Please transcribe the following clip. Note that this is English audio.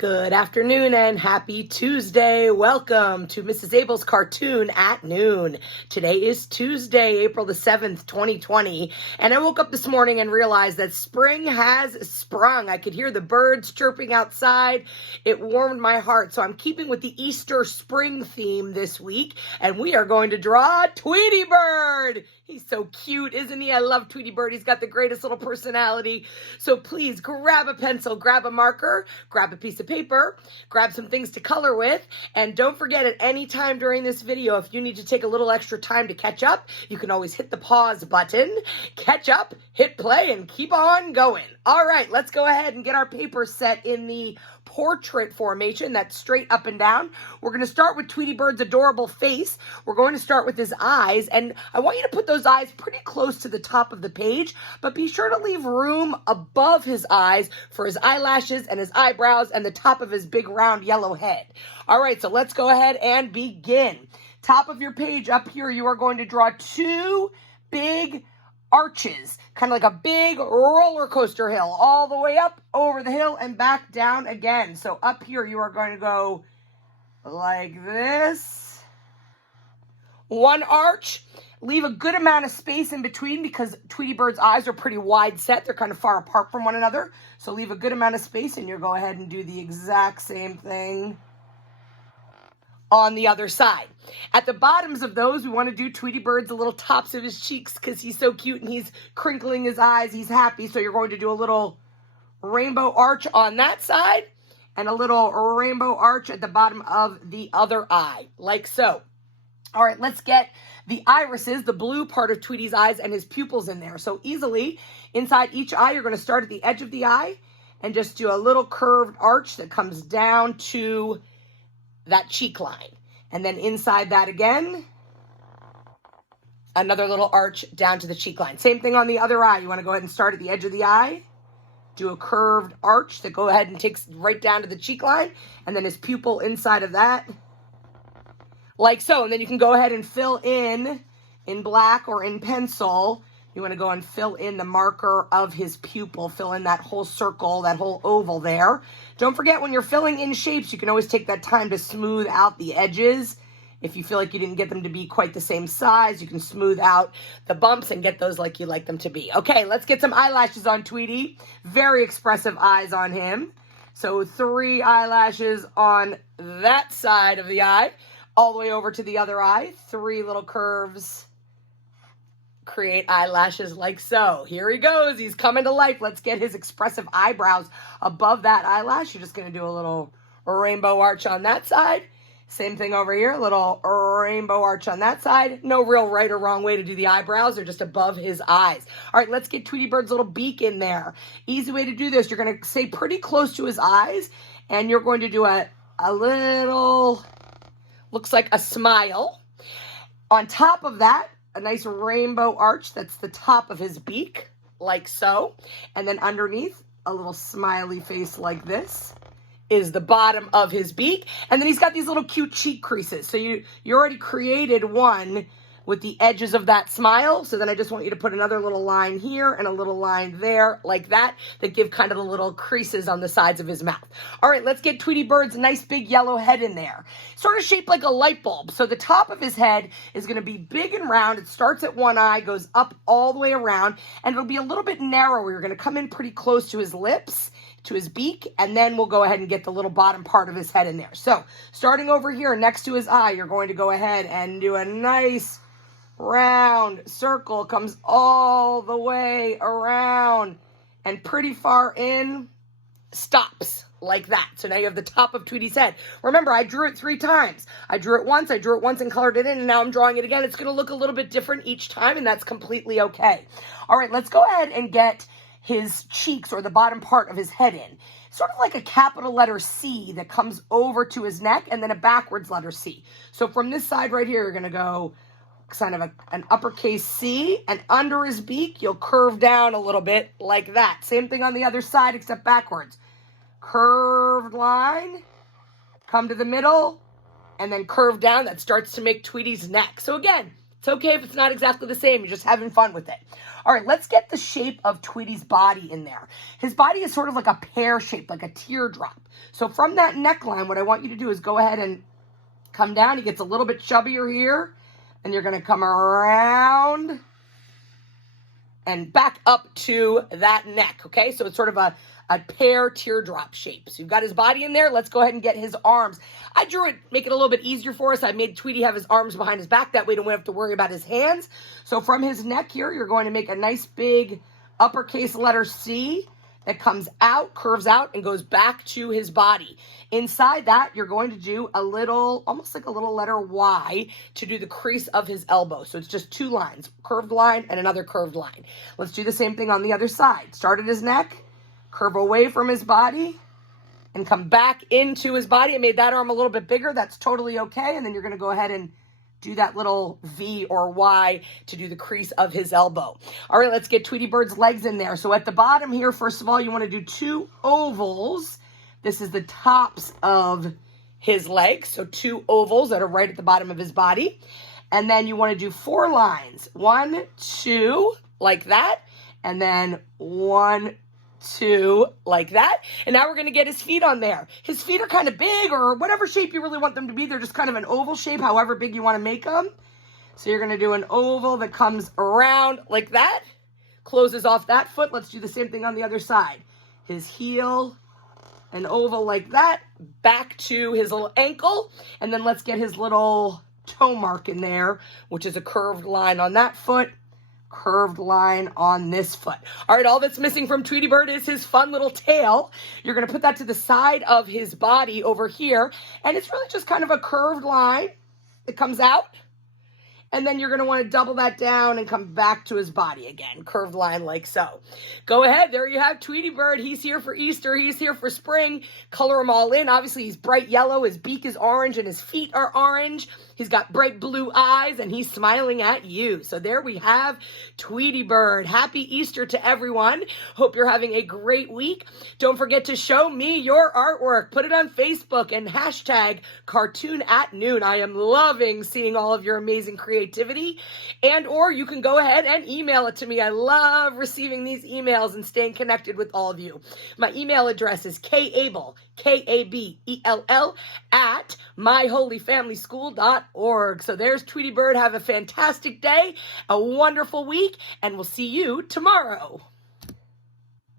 Good afternoon and happy Tuesday. Welcome to Mrs. Abell's Cartoon at Noon. Today is Tuesday, April the 7th, 2020. And I woke up this morning and realized that spring has sprung. I could hear the birds chirping outside. It warmed my heart. So I'm keeping with the Easter spring theme this week. And we are going to draw Tweety Bird. He's so cute, isn't he? I love Tweety Bird. He's got the greatest little personality. So please grab a pencil, grab a marker, grab a piece of paper, grab some things to color with, and don't forget at any time during this video, if you need to take a little extra time to catch up, you can always hit the pause button, catch up, hit play, and keep on going. All right, let's go ahead and get our paper set in the portrait formation. That's straight up and down. We're going to start with Tweety Bird's adorable face. We're going to start with his eyes, and I want you to put those eyes pretty close to the top of the page, but be sure to leave room above his eyes for his eyelashes and his eyebrows and the top of his big round yellow head. All right, so let's go ahead and begin. Top of your page up here, you are going to draw two big arches, kind of like a big roller coaster hill, all the way up over the hill and back down again. So up here, you are going to go like this. One arch. Leave a good amount of space in between because Tweety Bird's eyes are pretty wide set. They're kind of far apart from one another. So leave a good amount of space and you'll go ahead and do the exact same thing on the other side. At the bottoms of those, we want to do Tweety Bird's the little tops of his cheeks because he's so cute and he's crinkling his eyes. He's happy. So you're going to do a little rainbow arch on that side and a little rainbow arch at the bottom of the other eye, like so. All right, let's get the irises, the blue part of Tweety's eyes and his pupils in there. So easily inside each eye, you're going to start at the edge of the eye and just do a little curved arch that comes down to that cheek line. And then inside that again, another little arch down to the cheek line. Same thing on the other eye. You want to go ahead and start at the edge of the eye, do a curved arch that go ahead and takes right down to the cheek line, and then his pupil inside of that, like so. And then you can go ahead and fill in black or in pencil. You want to go and fill in the marker of his pupil, fill in that whole circle, that whole oval there. Don't forget when you're filling in shapes, you can always take that time to smooth out the edges. If you feel like you didn't get them to be quite the same size, you can smooth out the bumps and get those like you like them to be. Okay, let's get some eyelashes on Tweety. Very expressive eyes on him. So 3 eyelashes on that side of the eye, all the way over to the other eye. 3 little curves. Create eyelashes like so. Here he goes. He's coming to life. Let's get his expressive eyebrows above that eyelash. You're just going to do a little rainbow arch on that side. Same thing over here. A little rainbow arch on that side. No real right or wrong way to do the eyebrows. They're just above his eyes. All right, let's get Tweety Bird's little beak in there. Easy way to do this. You're going to stay pretty close to his eyes, and you're going to do a little, looks like a smile. On top of that, a nice rainbow arch that's the top of his beak, like so. And then underneath, a little smiley face like this is the bottom of his beak. And then he's got these little cute cheek creases. So you already created one with the edges of that smile. So then I just want you to put another little line here and a little line there like that give kind of the little creases on the sides of his mouth. All right, let's get Tweety Bird's nice big yellow head in there. Sort of shaped like a light bulb. So the top of his head is going to be big and round. It starts at one eye, goes up all the way around, and it'll be a little bit narrower. You're going to come in pretty close to his lips, to his beak, and then we'll go ahead and get the little bottom part of his head in there. So starting over here next to his eye, you're going to go ahead and do a nice round circle, comes all the way around and pretty far in, stops like that. So now you have the top of Tweety's head. Remember, I drew it 3 times. I drew it once and colored it in, and now I'm drawing it again. It's going to look a little bit different each time, and that's completely okay. All right, let's go ahead and get his cheeks or the bottom part of his head in. Sort of like a capital letter C that comes over to his neck and then a backwards letter C. So from this side right here, you're going to go kind of an uppercase C, and under his beak, you'll curve down a little bit like that. Same thing on the other side, except backwards. Curved line, come to the middle, and then curve down. That starts to make Tweety's neck. So again, It's okay if it's not exactly the same. You're just having fun with it. All right, let's get the shape of Tweety's body in there. His body is sort of like a pear shape, like a teardrop. So from that neckline, what I want you to do is go ahead and come down. He gets a little bit chubbier here. And you're going to come around and back up to that neck, okay? So it's sort of a pear teardrop shape. So you've got his body in there. Let's go ahead and get his arms. I drew it, make it a little bit easier for us. I made Tweety have his arms behind his back. That way we don't have to worry about his hands. So from his neck here, you're going to make a nice big uppercase letter C that comes out, curves out, and goes back to his body. Inside that, you're going to do a little, almost like a little letter Y to do the crease of his elbow. So it's just two lines, curved line and another curved line. Let's do the same thing on the other side. Start at his neck, curve away from his body, and come back into his body. I made that arm a little bit bigger. That's totally okay. And then you're going to go ahead and do that little V or Y to do the crease of his elbow. All right, let's get Tweety Bird's legs in there. So at the bottom here, first of all, you want to do two ovals. This is the tops of his legs. So two ovals that are right at the bottom of his body. And then you want to do 4 lines. 1, 2, like that. And then 1, 2, like that. And now we're going to get his feet on there. His feet are kind of big, or whatever shape you really want them to be. They're just kind of an oval shape, however big you want to make them. So you're going to do an oval that comes around like that, closes off that foot. Let's do the same thing on the other side. His heel, an oval like that, back to his little ankle. And then let's get his little toe mark in there, which is a curved line on that foot, curved line on this foot. All right, all that's missing from Tweety Bird is his fun little tail. You're going to put that to the side of his body over here, and it's really just kind of a curved line that comes out. And then you're going to want to double that down and come back to his body again. Curved line like so. Go ahead. There you have Tweety Bird. He's here for Easter. He's here for spring. Color him all in. Obviously, he's bright yellow. His beak is orange and his feet are orange. He's got bright blue eyes and he's smiling at you. So there we have Tweety Bird. Happy Easter to everyone. Hope you're having a great week. Don't forget to show me your artwork. Put it on Facebook and hashtag #cartoon@noon. I am loving seeing all of your amazing creativity. And or you can go ahead and email it to me. I love receiving these emails and staying connected with all of you. My email address is kabell, KABELL, at myholyfamilyschool.org. So there's Tweety Bird. Have a fantastic day, a wonderful week, and we'll see you tomorrow.